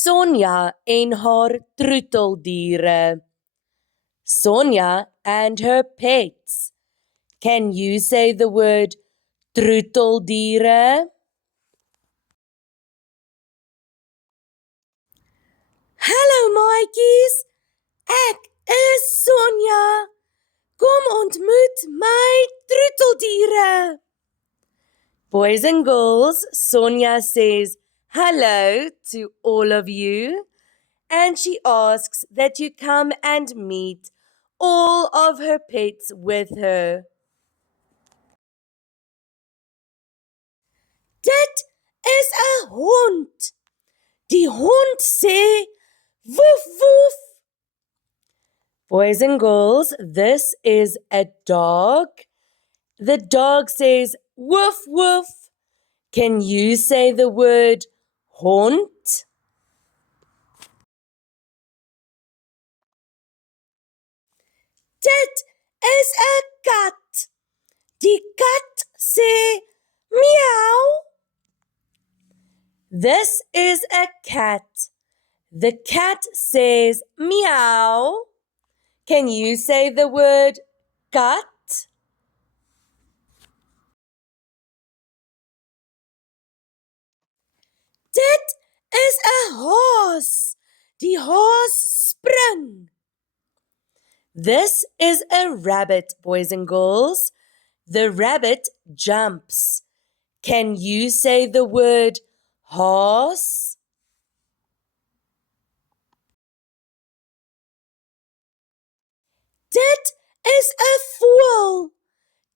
Sonja en haar troeteldiere. Sonja and her pets. Can you say the word troeteldiere? Hallo maatjies, ek is Sonja. Kom ontmoet my troeteldiere. Boys and girls, Sonja says hello to all of you, and she asks that you come and meet all of her pets with her. Dit is 'n hond. Die hond sê woef woef. Boys and girls, this is a dog. The dog says woof woof. Can you say the word hond? Dit is 'n kat. Die kat sê meow. This is a cat. The cat says meow. Can you say the word cat? Dit is 'n haas. Die haas spring. This is a rabbit, boys and girls. The rabbit jumps. Can you say the word haas? Dit is 'n voël.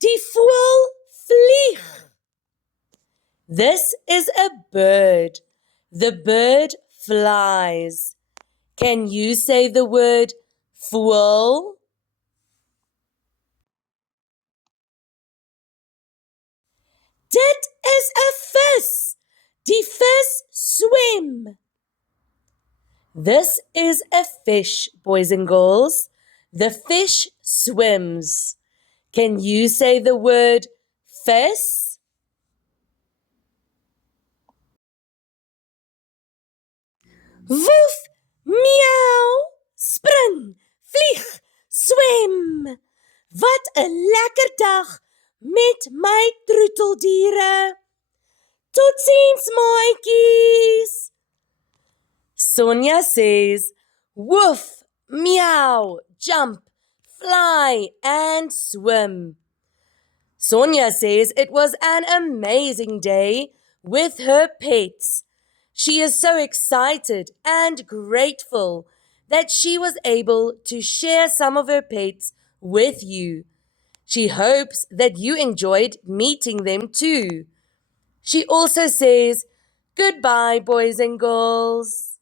Die voël vlieg. This is a bird. The bird flies. Can you say the word voël? Dit is 'n vis. Die vis swem. This is a fish, boys and girls. The fish swims. Can you say the word vis? Woef, meow, spring, vlieg, swem. Wat 'n lekker dag met my troeteldiere. Totsiens, maatjies. Sonja says, woof, meow, jump, fly, and swim. Sonja says it was an amazing day with her pets. She is so excited and grateful that she was able to share some of her pets with you. She hopes that you enjoyed meeting them too. She also says, goodbye, boys and girls.